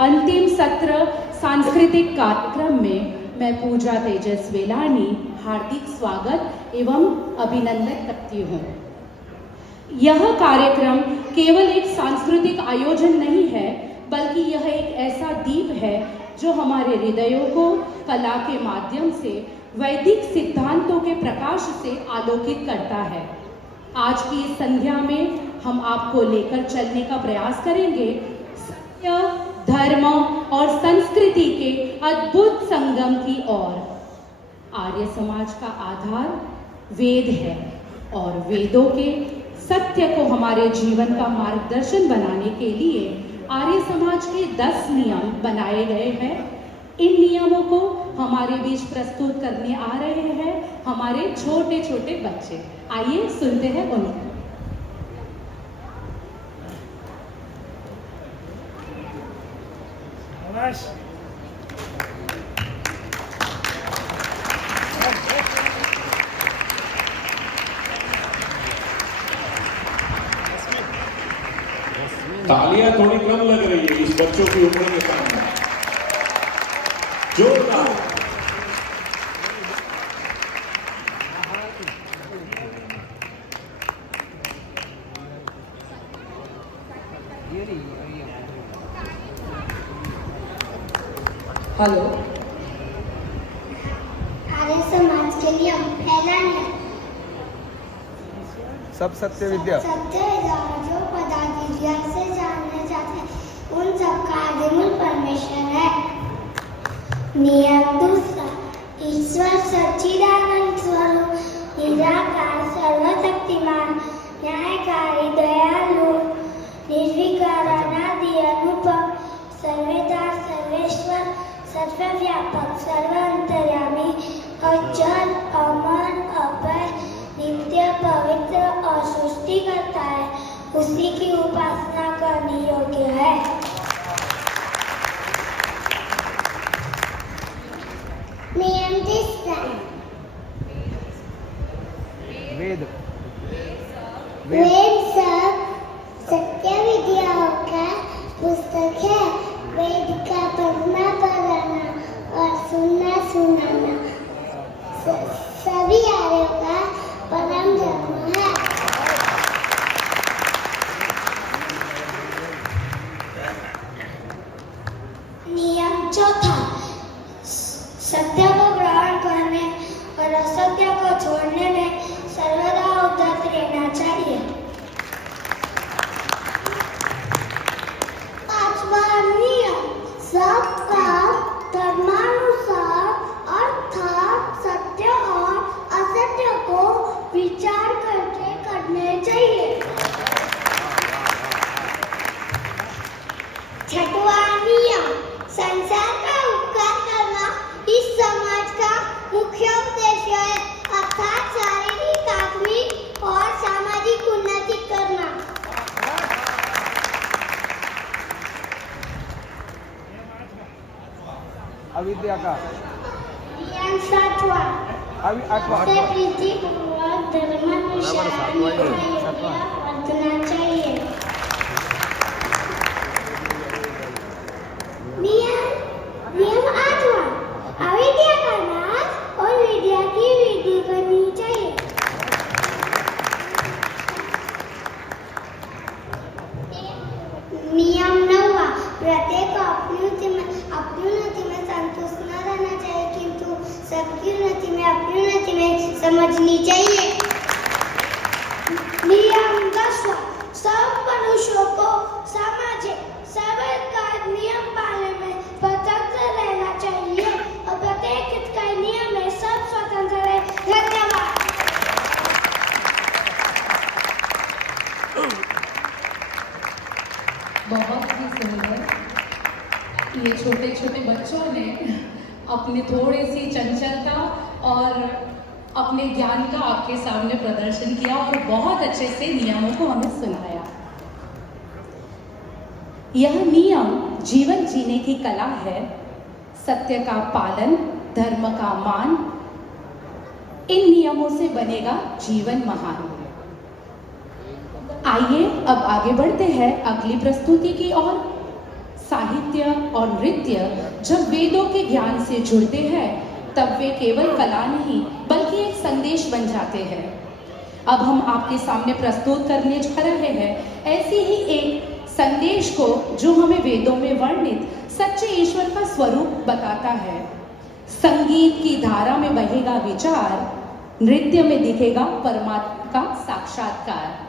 अंतिम सत्र सांस्कृतिक कार्यक्रम में मैं पूजा तेजस वेलानी हार्दिक स्वागत एवं अभिनंदन करती हूँ। यह कार्यक्रम केवल एक सांस्कृतिक आयोजन नहीं है, बल्कि यह एक ऐसा दीप है जो हमारे हृदयों को कला के माध्यम से वैदिक सिद्धांतों के प्रकाश से आलोकित करता है। आज की इस संध्या में हम आपको लेकर चलने का प्रयास करेंगे सत्य, धर्म और संस्कृति के अद्भुत संगम की ओर। आर्य समाज का आधार वेद है और वेदों के सत्य को हमारे जीवन का मार्गदर्शन बनाने के लिए आर्य समाज के 10 नियम बनाए गए हैं। इन नियमों को हमारे बीच प्रस्तुत करने आ रहे हैं हमारे छोटे छोटे बच्चे। आइए सुनते हैं उन्हें। तालियां थोड़ी कम लग रही है इस बच्चों की उम्र के सामने। जोरदार। हेलो। आर्य समाज के लिए पहला नियम सब सत्य विद्या जो पदाधिकार से जाने जाते हैं उन सबका आदिमूल परमेश्वर है। नियम दूसरा, ईश्वर सच्चिदानंद स्वरूप निराकार सर्वशक्तिमान न्यायकारी दयालु निर्विकार अनादि अनुपम सर्वेदार सर्वेश्वर सर्वव्यापक सर्वांतर्यामी अचल अमर अपर नित्य पवित्र और सृष्टि करता है, उसी की उपासना करनी योग्य है। नियम तीसरा, वेद सब सत्य विद्याओं का पुस्तक है। वेद का पढ़ना पढ़ाना और सुनना सुनाना सभी आर्यों का परम धर्म है। नियम चौथा, सत्य को ग्रहण करने और असत्य को छोड़ने में सर्वदा उदार रहना चाहिए। पांचवा नियम, सबका धर्मानुसार अर्थात सत्य और असत्य को विचार करके करने चाहिए। छठवां नियम, संसार का उपकार करना इस समाज का मुख्य उद्देश्य है, अर्थात शारीरिक आत्मिक और सामाजिक उन्नति करना। अविद्या का नियम सातवां, आठवां प्रीतिपूर्वक धर्मानुसार वर्तना चाहिए। नियम आठवां, अविद्या का नाश और विद्या की वृद्धि करनी चाहिए। नियम नौवां, प्रत्येक अपनी उन्नति में संतुष्ट न रहना चाहिए, किंतु सबकी उन्नति में अपनी उन्नति में समझनी चाहिए। नियम 10वां, सब मनुष्यों को सामाजिक सर्वकार नियम पालन में स्वतंत्र रहना चाहिए और प्रत्येक हित का नियम में सब स्वतंत्र रहे। धन्यवाद। बहुत ही सुंदर। ये छोटे छोटे बच्चों ने अपनी थोड़ी सी चंचलता और अपने ज्ञान का आपके सामने प्रदर्शन किया और बहुत अच्छे से नियमों को हमें सुनाया। यह नियम जीवन जीने की कला है। सत्य का पालन, धर्म का मान, इन नियमों से बनेगा जीवन महान। आइए अब आगे बढ़ते हैं अगली प्रस्तुति की ओर। साहित्य और नृत्य जब वेदों के ज्ञान से जुड़ते हैं तब वे केवल कला नहीं बल्कि एक संदेश बन जाते हैं। अब हम आपके सामने प्रस्तुत करने जा रहे हैं ऐसी ही एक संदेश को जो हमें वेदों में वर्णित सच्चे ईश्वर का स्वरूप बताता है। संगीत की धारा में बहेगा विचार, नृत्य में दिखेगा परमात्मा का साक्षात्कार।